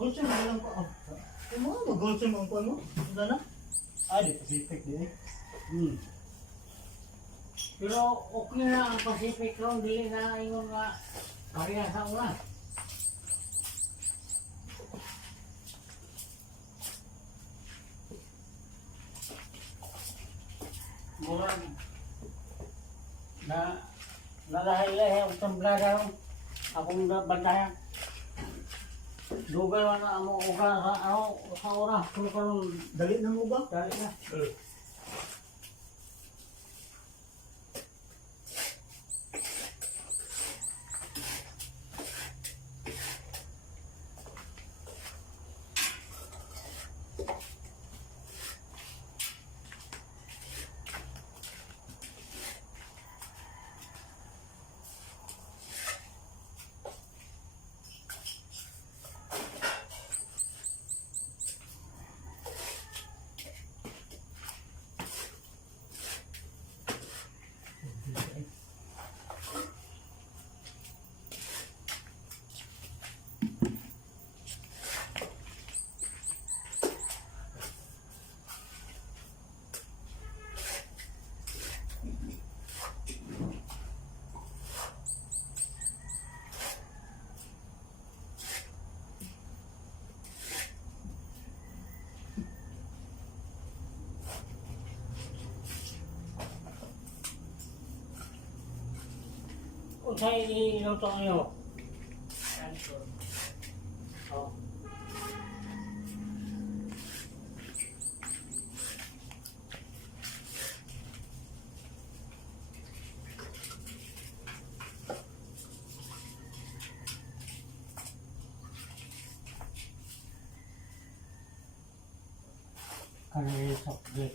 Gulsum mo lang ko. Yung mga mag-gulsum ang kuha mo? Ito na? Di Pacific din eh. Pero okay na ang Pacific Ron, dili na yung nga kariya sa ulan. Murag na nalahay-lahay ang tamblada ron. Akong bantayan. Dugay man na amo uga sa oras. Kung karon Dali na mo ba? dali na. Unsay iluto niyo? Canton. Oh. Kanil sokde.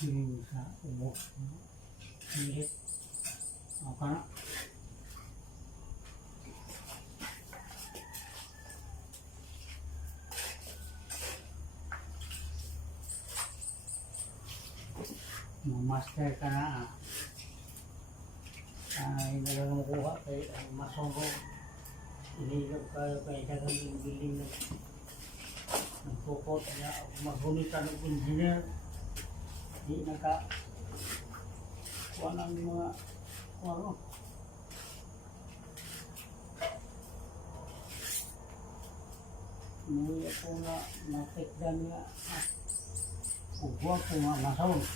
Sa ubo. Hindi. Ako na. Master ka na ay nalalakuha kay masongo. Inilog kayo kay dagang yung biling ng pupot na maghunitan ng engineer. Di naka kuha ng mga ano. Hindi ako na natikdan niya. Ugwa ko nga masawag.